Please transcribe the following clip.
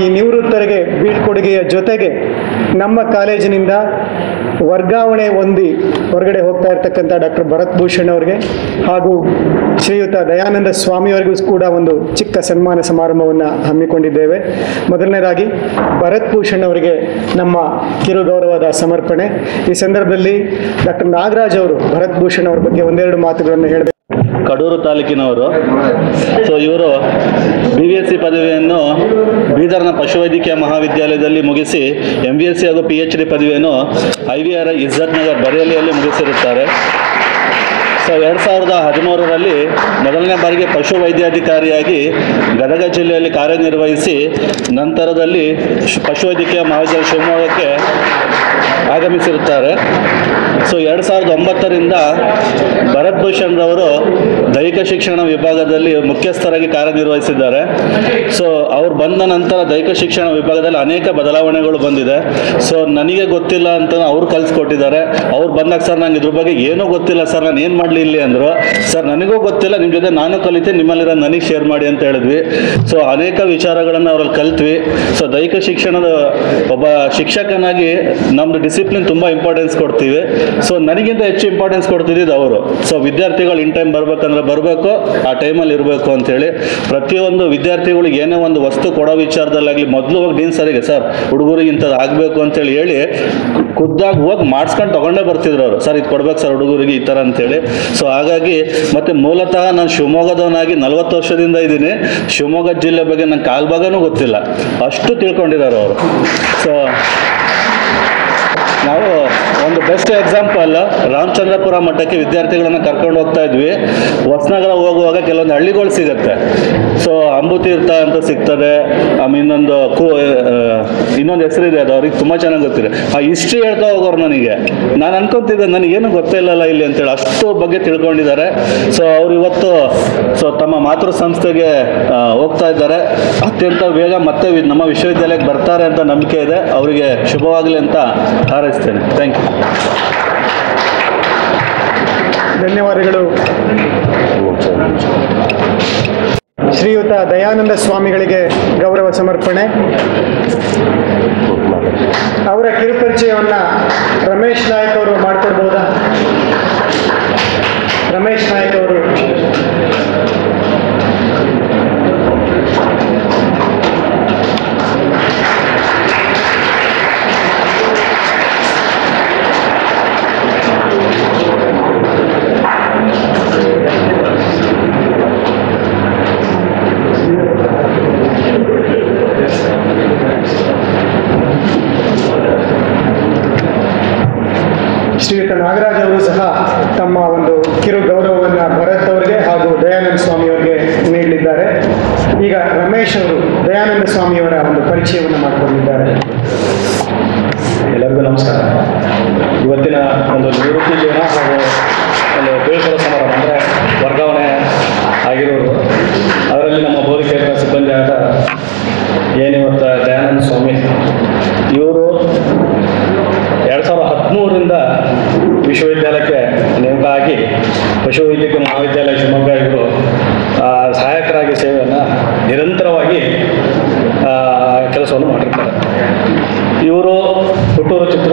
ಈ ನಿವೃತ್ತರಿಗೆ ಬೀಳ್ಕೊಡುಗೆಯ ಜೊತೆಗೆ ನಮ್ಮ ಕಾಲೇಜಿನಿಂದ ವರ್ಗಾವಣೆ ಹೊಂದಿ ಹೊರಗಡೆ ಹೋಗ್ತಾ ಇರ್ತಕ್ಕಂಥ ಡಾಕ್ಟರ್ ಭರತ್ ಭೂಷಣ್ ಅವರಿಗೆ ಹಾಗೂ ಶ್ರೀಯುತ ದಯಾನಂದ ಸ್ವಾಮಿಯವರಿಗೂ ಕೂಡ ಒಂದು ಚಿಕ್ಕ ಸನ್ಮಾನ ಸಮಾರಂಭವನ್ನು ಹಮ್ಮಿಕೊಂಡಿದ್ದೇವೆ. ಮೊದಲನೇದಾಗಿ ಭರತ್ ಭೂಷಣ್ ಅವರಿಗೆ ನಮ್ಮ ಕಿರು ಗೌರವದ ಸಮರ್ಪಣೆ. ಈ ಸಂದರ್ಭದಲ್ಲಿ ಡಾಕ್ಟರ್ ನಾಗರಾಜ್ ಅವರು ಭರತ್ ಭೂಷಣ್ ಅವರ ಬಗ್ಗೆ ಒಂದೆರಡು ಮಾತುಗಳನ್ನು ಹೇಳಬೇಕು. ಕಡೂರು ತಾಲೂಕಿನವರು. ಸೊ ಇವರು BSc ಪದವಿಯನ್ನು ಬೀದರ್ನ ಪಶುವೈದ್ಯಕೀಯ ಮಹಾವಿದ್ಯಾಲಯದಲ್ಲಿ ಮುಗಿಸಿ MBSc ಹಾಗೂ PhD ಪದವಿಯನ್ನು IVR ಇಜ್ಜತ್ ನಗರ್ ಬರೇಲಿಯಲ್ಲಿ ಮುಗಿಸಿರುತ್ತಾರೆ. ಸೊ 2013ರಲ್ಲಿ ಮೊದಲನೇ ಬಾರಿಗೆ ಪಶು ವೈದ್ಯಾಧಿಕಾರಿಯಾಗಿ ಗದಗ ಜಿಲ್ಲೆಯಲ್ಲಿ ಕಾರ್ಯನಿರ್ವಹಿಸಿ ನಂತರದಲ್ಲಿ ಪಶುವೈದ್ಯಕೀಯ ಮಹಾವಿದ್ಯಾಲಯ ಶಿವಮೊಗ್ಗಕ್ಕೆ ಆಗಮಿಸಿರುತ್ತಾರೆ. ಸೊ 2009ರಿಂದ ಭರತ್ ಭೂಷಣ್ ರವರು ದೈಹಿಕ ಶಿಕ್ಷಣ ವಿಭಾಗದಲ್ಲಿ ಮುಖ್ಯಸ್ಥರಾಗಿ ಕಾರ್ಯನಿರ್ವಹಿಸಿದ್ದಾರೆ. ಸೊ ಅವ್ರು ಬಂದ ನಂತರ ದೈಹಿಕ ಶಿಕ್ಷಣ ವಿಭಾಗದಲ್ಲಿ ಅನೇಕ ಬದಲಾವಣೆಗಳು ಬಂದಿದೆ. ಸೊ ನನಗೆ ಗೊತ್ತಿಲ್ಲ ಅಂತ ಅವ್ರು ಕಲಿಸ್ಕೊಟ್ಟಿದ್ದಾರೆ. ಅವ್ರು ಬಂದಾಗ ಸರ್ ನಂಗೆ ಇದ್ರ ಬಗ್ಗೆ ಏನೂ ಗೊತ್ತಿಲ್ಲ ಸರ್, ನಾನು ಏನು ಮಾಡಲಿ ಇಲ್ಲಿ ಅಂದರು. ಸರ್ ನನಗೂ ಗೊತ್ತಿಲ್ಲ, ನಿಮ್ಮ ಜೊತೆ ನಾನು ಕಲಿತೀನಿ, ನಿಮ್ಮಲ್ಲಿರೋ ನನಗೆ ಶೇರ್ ಮಾಡಿ ಅಂತ ಹೇಳಿದ್ವಿ. ಸೊ ಅನೇಕ ವಿಚಾರಗಳನ್ನು ಅವರಲ್ಲಿ ಕಲ್ತ್ವಿ. ಸೊ ದೈಹಿಕ ಶಿಕ್ಷಣದ ಒಬ್ಬ ಶಿಕ್ಷಕನಾಗಿ ನಮ್ಮದು ಡಿಸಿಪ್ಲಿನ್ ತುಂಬ ಇಂಪಾರ್ಟೆನ್ಸ್ ಕೊಡ್ತೀವಿ. ಸೊ ನನಗಿಂತ ಹೆಚ್ಚು ಇಂಪಾರ್ಟೆನ್ಸ್ ಕೊಡ್ತಿದ್ದು ಅವರು. ಸೊ ವಿದ್ಯಾರ್ಥಿಗಳು ಇನ್ ಟೈಮ್ ಬರ್ಬೇಕಂದ್ರೆ ಬರಬೇಕು, ಆ ಟೈಮಲ್ಲಿ ಇರಬೇಕು ಅಂತೇಳಿ ಪ್ರತಿಯೊಂದು ವಿದ್ಯಾರ್ಥಿಗಳಿಗೆ ಏನೇ ಒಂದು ವಸ್ತು ಕೊಡೋ ವಿಚಾರದಲ್ಲಾಗಲಿ ಮೊದಲು ಹೋಗಿ ಡೀನ್ ಸರಿಗೆ ಸರ್ ಹುಡುಗರಿಗೆ ಇಂಥದ್ದು ಆಗಬೇಕು ಅಂತೇಳಿ ಹೇಳಿ ಖುದ್ದಾಗಿ ಹೋಗಿ ಮಾಡಿಸ್ಕೊಂಡು ತೊಗೊಂಡೇ ಬರ್ತಿದ್ರು ಅವರು. ಸರ್ ಇದು ಕೊಡ್ಬೇಕು ಸರ್ ಹುಡುಗರಿಗೆ ಈ ಥರ ಅಂತೇಳಿ. ಸೊ ಹಾಗಾಗಿ ಮತ್ತು ಮೂಲತಃ ನಾನು ಶಿವಮೊಗ್ಗದವನಾಗಿ 40 ವರ್ಷದಿಂದ ಇದ್ದೀನಿ. ಶಿವಮೊಗ್ಗ ಜಿಲ್ಲೆ ಬಗ್ಗೆ ನಂಗೆ ಕಾಲ್ಭಾಗನೂ ಗೊತ್ತಿಲ್ಲ, ಅಷ್ಟು ತಿಳ್ಕೊಂಡಿದ್ದಾರೆ ಅವರು. ಸೊ ನಾವು ಒಂದು ಬೆಸ್ಟ್ ಎಕ್ಸಾಂಪಲ್ ರಾಮಚಂದ್ರಪುರ ಮಠಕ್ಕೆ ವಿದ್ಯಾರ್ಥಿಗಳನ್ನ ಕರ್ಕೊಂಡು ಹೋಗ್ತಾ ಇದ್ವಿ. ಹೊಸನಗರ ಹೋಗುವಾಗ ಕೆಲವೊಂದು ಹಳ್ಳಿಗಳು ಸಿಗುತ್ತೆ. ಸೊ ಅಂಬುತೀರ್ಥ ಅಂತ ಸಿಗ್ತದೆ, ಇನ್ನೊಂದು ಹೆಸರಿದೆ, ಅದು ಅವ್ರಿಗೆ ತುಂಬ ಚೆನ್ನಾಗಿ ಗೊತ್ತಿದೆ. ಆ ಹಿಸ್ಟ್ರಿ ಹೇಳ್ತಾ ಹೋಗೋರು ನನಗೆ. ನಾನು ಅನ್ಕೊಂತಿದ್ದೆ ನನಗೇನು ಗೊತ್ತೇ ಇಲ್ಲಲ್ಲ ಇಲ್ಲಿ ಅಂತೇಳಿ, ಅಷ್ಟು ಬಗ್ಗೆ ತಿಳ್ಕೊಂಡಿದ್ದಾರೆ. ಸೊ ಅವ್ರು ಇವತ್ತು ತಮ್ಮ ಮಾತೃ ಸಂಸ್ಥೆಗೆ ಹೋಗ್ತಾ ಇದ್ದಾರೆ. ಅತ್ಯಂತ ಬೇಗ ಮತ್ತೆ ನಮ್ಮ ವಿಶ್ವವಿದ್ಯಾಲಯಕ್ಕೆ ಬರ್ತಾರೆ ಅಂತ ನಂಬಿಕೆ ಇದೆ. ಅವರಿಗೆ ಶುಭವಾಗಲಿ ಅಂತ ಹಾರೈಸ್ತೇನೆ. Thank you. ಧನ್ಯವಾದಗಳು. ಶ್ರೀಯುತ ದಯಾನಂದ ಸ್ವಾಮಿಗಳಿಗೆ ಗೌರವ ಸಮರ್ಪಣೆ. ಅವರ ಕಿರುಪರಿಚಯವನ್ನು ರಮೇಶ್ ನಾಯಕ್ ಅವರು ಮಾಡಿಕೊಡ್ಬೋದಾ? ರಮೇಶ್ ನಾಯಕ್ ಅವರು ಶ್ರೀಯುತ ನಾಗರಾಜ್ ಅವರು ಸಹ ತಮ್ಮ ಒಂದು ಕಿರು ಗೌರವವನ್ನು ಭರತ್ ಅವರಿಗೆ ಹಾಗೂ ದಯಾನಂದ ಸ್ವಾಮಿ ಅವರಿಗೆ ನೀಡಲಿದ್ದಾರೆ. ಈಗ ರಮೇಶ್ ಅವರು ದಯಾನಂದ ಸ್ವಾಮಿಯವರ ಒಂದು ಪರಿಚಯವನ್ನು ಮಾಡಿಕೊಂಡಿದ್ದಾರೆ. ಎಲ್ಲರಿಗೂ ನಮಸ್ಕಾರ. ಇವತ್ತಿನ ಒಂದು ನಿವೃತ್ತಿ ಜೀವನ ಹಾಗೂ ಒಂದು ಬೀಳ್ಕೊಡೋ ಸಮಾರಂಭ ಅಂದರೆ ವರ್ಗಾವಣೆ ಆಗಿರೋರು, ಅದರಲ್ಲಿ ನಮ್ಮ ಬೋಧಕೇತರ ಸಿಬ್ಬಂದಿ ಆದ ಏನಿವತ್ತು ದಯಾನಂದ ಸ್ವಾಮಿ ಇವರು 2013ರಿಂದ ವಿಶ್ವವಿದ್ಯಾಲಯಕ್ಕೆ ನೇಮಕ ಆಗಿ ಪಶುವೈದ್ಯಕೀಯ ಮಹಾವಿದ್ಯಾಲಯ ಶಿವಮೊಗ್ಗ ಇವರು ಸಹಾಯಕರಾಗಿ ಸೇವೆಯನ್ನು ನಿರಂತರವಾಗಿ ಕೆಲಸವನ್ನು ಮಾಡಿರ್ತಾರೆ. ಇವರು ಹುಟ್ಟೂರು ಚಿತ್ರದುರ್ಗ